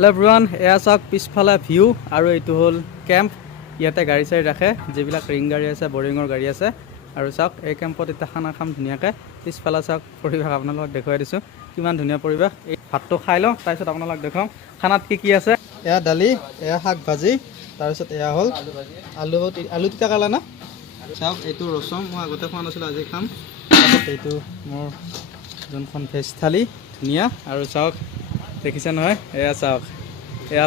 Hello' everyone, এয়া চাওক পিছফালে ভিউ আৰু এইটো হ'ল কেম্প। ইয়াতে গাড়ী চাড়ী ৰাখে, যিবিলাক ৰিং গাড়ী আছে, বৰিঙৰ গাড়ী আছে। আৰু চাওক এই কেম্পত এতিয়া খানা খাম ধুনীয়াকৈ। পিছফালে চাওক পৰিৱেশ আপোনালোকক দেখুৱাই দিছোঁ, কিমান ধুনীয়া পৰিৱেশ। এই ভাতটো খাই লওঁ, তাৰপিছত আপোনালোকক দেখুৱাম খানাত কি কি আছে। এয়া দালি, এয়া শাক ভাজি, তাৰপিছত এয়া হ'ল আলু তিতা কালা না। চাওক এইটো ৰচম, মই আগতে খোৱা নাছিলোঁ, আজি খাম। তাৰপিছত এইটো মোৰ যোনখন ভেজ থালি ধুনীয়া। আৰু চাওক দেখিছে নহয়, এয়া চাওক, এয়া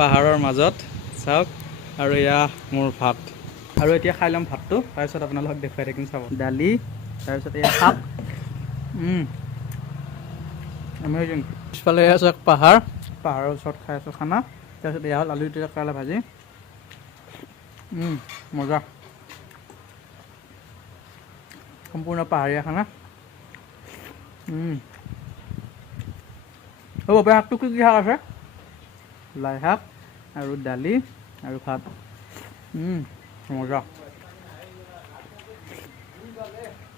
পাহাৰৰ মাজত চাওক। আৰু এয়া মোৰ ভাত। আৰু এতিয়া খাই ল'ম ভাতটো, তাৰপিছত আপোনালোকক দেখুৱাই থাকিম। চাব দালি, তাৰপিছত এয়া শাক, এমেজিং। পিছফালে এয়া চাওক পাহাৰৰ ওচৰত খাই আছোঁ খানা। তাৰপিছত এয়া হ'ল আলু তিতা কেৰেলা ভাজি, মজা। সম্পূৰ্ণ পাহাৰীয়া খানা। হ'ব বেয়া। শাকটো কি শাক আছে? লাই শাক আৰু দালি আৰু ভাত, মজা।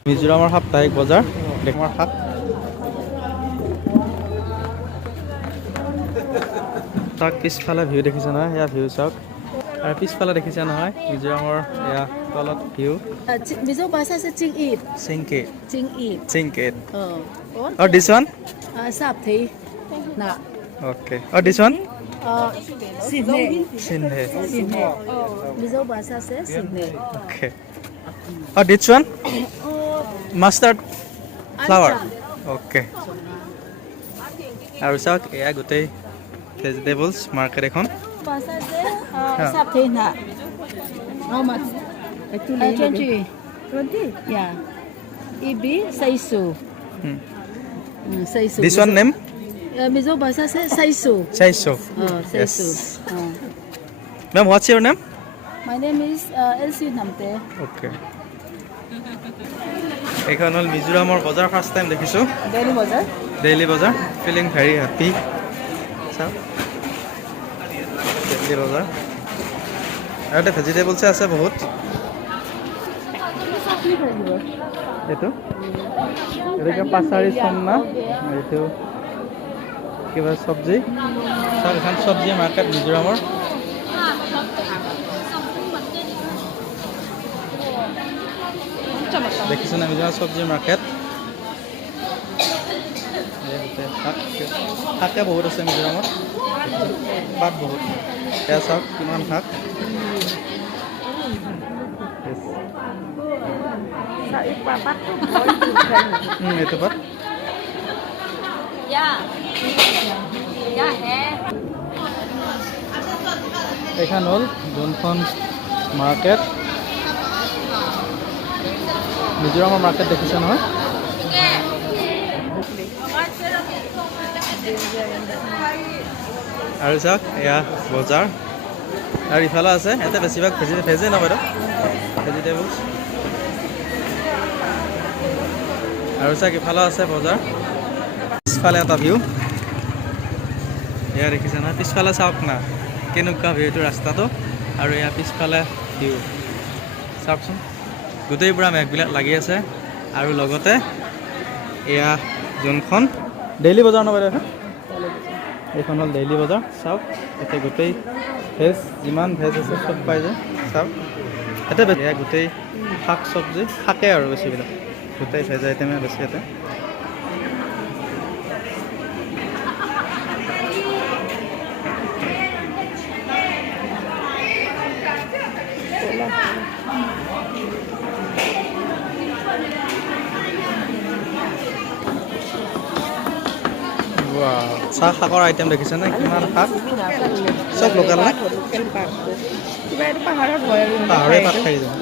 মিজোৰামৰ সাপ্তাহিক বজাৰ, ডেমৰ শাক। চাওক পিছফালে ভিউ দেখিছে নহয়, সেয়া ভিউ চাওক। আৰু পিছফালে দেখিছে নহয় মিজোৰামৰ এয়া তলত view. Mizo bahasa se Chingit. Singket. Chingit. Singket. Or This one? Sapthi. Na. Okay. This one? Sydney. Sindhe. Sydney. Mizo bahasa se Sydney. Okay. This one? Mustard flower. Okay. আৰু চাওক এয়া গোটেই ভেজিটেবলছ মাৰ্কেট এখন। Bahasa se Sapthi na. How much? 20. 20? Yeah. Ibi Saisu. Saisu. This one name? Mizo bahasa se Saisu. Saiso. Saisu. Ma'am, what's your name? My name is Elsie Namte. Okay. এইখন হ'ল মিজোৰামৰ বজাৰ, first time দেখিছোঁ। Daily Bazaar. Daily বজাৰ, feeling very happy. চাওক daily বজাৰ। আৰু এটা ভেজিটেবলছে আছে বহুত। এইটো কিবা পাচাৰী চন্না, এইটো কিবা চব্জি। চাওক এখন চব্জি মাৰ্কেট মিজোৰামৰ। দেখিছোঁ না মিজোৰাম চব্জি মাৰ্কেট। শাকে বহুত আছে মিজোৰামত, পাত বহুত। এয়া চাওক কিমান শাক। এইটো পাত। এইখন হ'ল যোনখন মাৰ্কেট, মিজোৰামৰ মাৰ্কেট দেখিছে নহয়। আৰু চাওক এয়া বজাৰ। আৰু ইফালে আছে, ইয়াতে বেছিভাগ ভেজেই নহয় বাইদেউ, ভেজিটেবলছ। আৰু চাওক ইফালে আছে বজাৰ। পিছফালে এটা ভিউ, এয়া দেখিছে নহয়। পিছফালে চাওক না কেনেকুৱা ভিউ, এইটো ৰাস্তাটো। আৰু এয়া পিছফালে ভিউ চাওকচোন, গোটেই পুৰা মেঘবিলাক লাগি আছে। আৰু লগতে এয়া যোনখন ডেইলি বজাৰ নহয় বাইদেউ, এইখন হ'ল ডেইলি বজাৰ। চাওক এতিয়া গোটেই ভেজ, যিমান ভেজ আছে চব পাই যায়। চাওক ইয়াতে এয়া গোটেই শাক চব্জি, শাকে আৰু বেছিবিলাক গোটেই ভেজ আইটেমে বেছি ইয়াতে। চাহ শাকৰ আইটেম দেখিছেনে, কিমান শাক, চব লোকেল নে? পাহাৰে পাত খাই যায়।